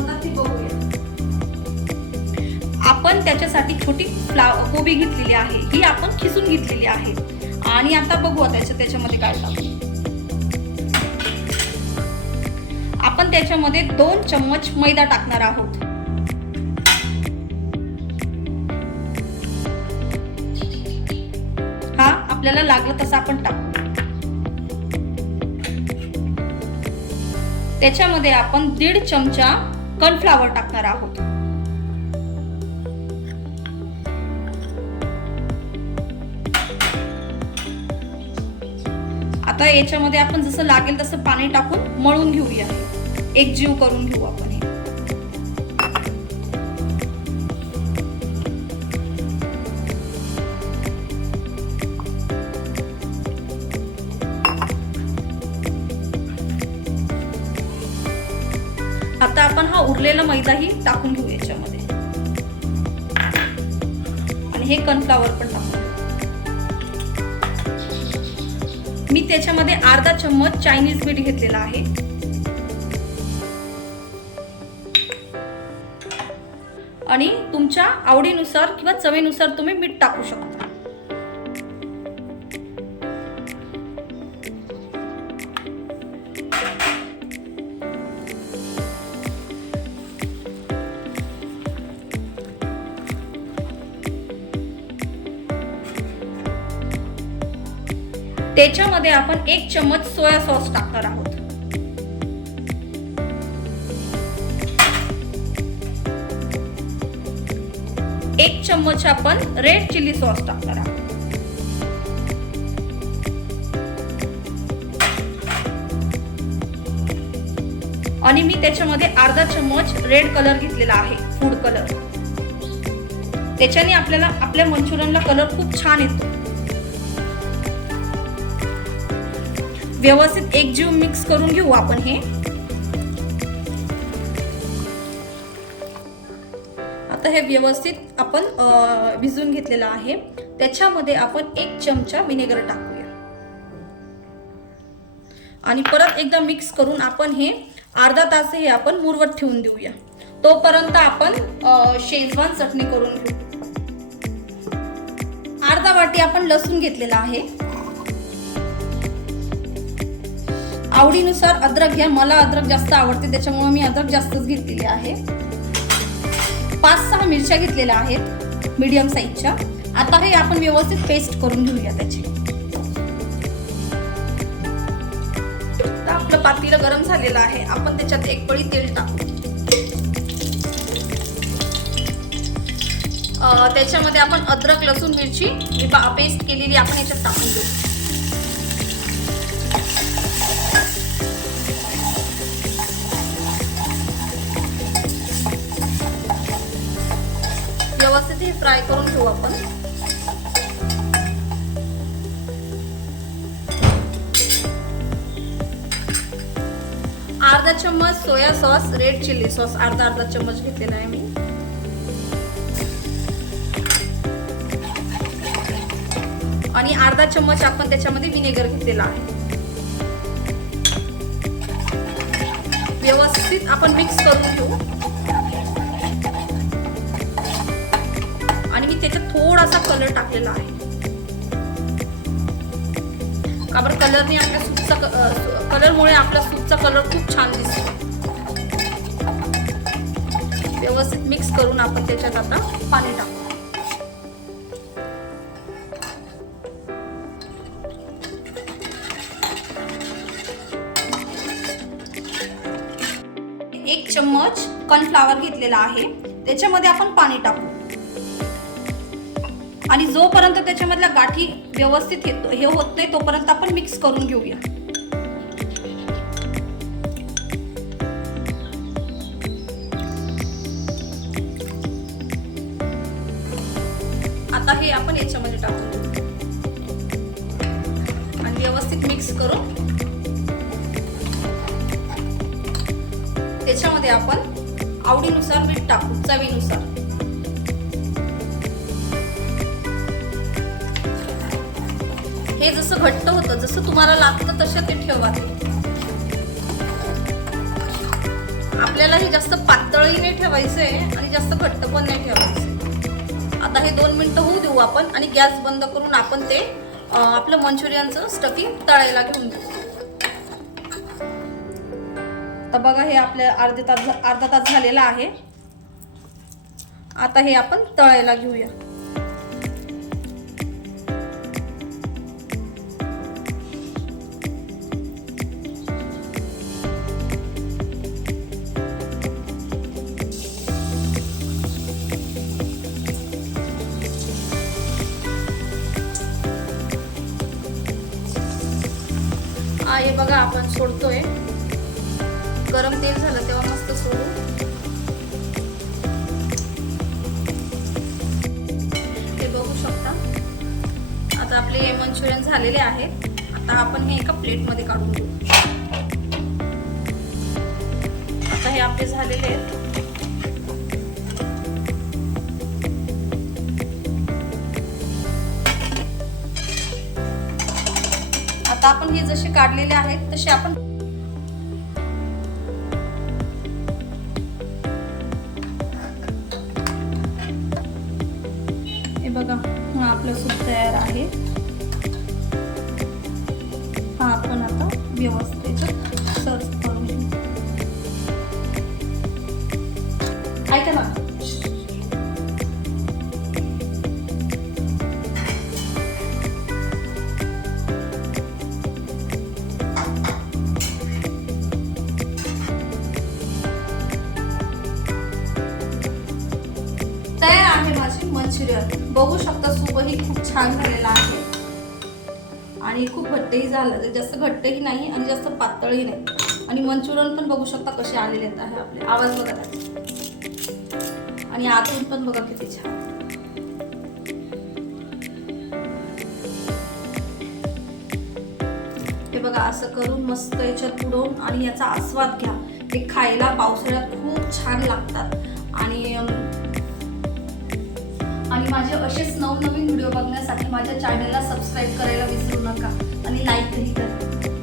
आपण ती बघूया आपण त्याच्यासाठी छोटी फ्लाव कोबी घेतलेली आहे. ही आपण खिसून घेतलेली आहे. आणि आता बघू त्याच्या त्याच्यामध्ये काय टाकू. आपण त्याच्यामध्ये दोन चम्मच मैदा टाकणार आहोत. हा आपल्याला लागलं तसं आपण टाकू. त्याच्यामध्ये आपण दीड चमचा कॉर्नफ्लावर टाकणार आहोत. आता याच्यामध्ये आपण जसं लागेल तसं पाणी टाकून मळून घेऊया. एक जीव करून घेऊ आपण हे. उरलेला मैदाही टाकून घेऊ याच्यामध्ये. आणि हे कनफ्लावर पण टाकू मी त्याच्यामध्ये अर्धा चम्मच चायनीज मीठ घेतलेला आहे. आणि तुमच्या आवडीनुसार किंवा चवीनुसार तुम्ही मीठ टाकू शकता. त्याच्यामध्ये आपण एक चम्मच सोया सॉस टाकणार आहोत. एक चम्मच आपण रेड चिली सॉस टाकणार आहोत. आणि मी त्याच्यामध्ये अर्धा चम्मच रेड कलर घेतलेला आहे फूड कलर. त्याच्याने आपल्याला आपल्या मंचुरियनला कलर खूप छान येतो. व्यवस्थित एक जीव मिक्स करून घेऊ आपण हे. आता हे व्यवस्थित आपण भिजून घेतलेलं आहे. त्याच्यामध्ये आपण एक चमचा विनेगर टाकूया. आणि परत एकदा मिक्स करून आपण हे अर्धा तास हे आपण मुरवत ठेवून देऊया. तोपर्यंत आपण शेजवान चटणी करून घेऊ. अर्धा वाटी आपण लसूण घेतलेला आहे. आवडीनुसार अद्रक घ्या. मला अद्रक जास्त आवडते त्याच्यामुळे मी अद्रक जास्तच घेतलेली आहे. पाच सहा मिरच्या घेतलेल्या आहेत मीडियम साईजच्या आता हे आपण व्यवस्थित पेस्ट करून घेऊया त्याची. आपलं पातेलं गरम झालेलं आहे. आपण त्याच्यात एक पळी तेल टाकू. त्याच्यामध्ये आपण अद्रक लसूण मिरची पेस्ट केलेली आपण याच्यात टाकून देऊ. व्यवस्थित हे फ्राय करून घेऊ आपण. अर्धा चम्मच soya sauce red chilli sauce. अर्धा अर्धा चम्मच घेतलेला आहे मी. आणि अर्धा चम्मच आपण त्याच्यामध्ये विनेगर घेतलेला आहे. व्यवस्थित आपण मिक्स करून घेऊ. थोडासा कलर टाकलेला आहे. का बरं? कलरने आपल्या सूपचा कलरमुळे आपल्या सूपचा कलर खूप छान दिसतो व्यवस्थित मिक्स करून आपण त्याच्यात आता पाणी टाकू. एक चम्मच कॉर्नफ्लावर घेतलेला आहे. त्याच्यामध्ये आपण पाणी टाकू. आणि जोपर्यंत त्याच्यामधल्या गाठी व्यवस्थित हे होत नाही तोपर्यंत आपण मिक्स करून घेऊया. आता हे आपण याच्यामध्ये टाकून देऊ. आणि व्यवस्थित मिक्स करून त्याच्यामध्ये आपण आवडीनुसार मीठ टाकू चवीनुसार. हे जसं घट्ट होतं जसं तुम्हाला लागतं तसं ते ठेवा. आपल्याला हे जास्त पातळीने नाही ठेवायचं आहे आणि जास्त घट्ट पण नाही ठेवायचं आता हे दोन मिनटं होऊ देऊ आपण आणि गॅस बंद करून आपण ते आपलं मंचुरियनचं स्टफिंग तळायला घेऊन देऊ. तर बघा हे आपल्या अर्धे तास अर्धा तास झालेला आहे. आता हे आपण तळायला घेऊया. हे बघा आपण सोडतोय. गरम तेल झालं तेव्हा मस्त सोडू. हे बघू शकता. आता आपले मंचुरियन झालेले आहेत. आता आपण हे एका प्लेटमध्ये काढून घेऊ. आता हे आपले झालेले आहेत. आता आपण हे जसे काढलेले आहेत तसे आपण हे बघा हा आपलं सूप तयार आहे. हा आपण आता व्यवस्थित सर्व करून घेऊ. ऐका ना माझी मंचुरियन. बघू शकता सूपही खूप छान झालेला आहे. आणि खूप घट्टही झालं. ते जास्त घट्टही नाही आणि जास्त पातळही नाही. आणि मंचुरियन पण बघू शकता कसे आलेले आहेत आहे आपले. आवाज बघा आणि आतून पण बघा किती छान. हे बघा असं करून मस्त याच्यात बुडवून आणि याचा आस्वाद घ्या. ते खायला पावसाळ्यात खूप छान लागतात. आणि आणि माझे असेच नवनवीन व्हिडिओ बघण्यासाठी माझ्या चॅनलला सबस्क्राईब करायला विसरू नका आणि लाईकही करा.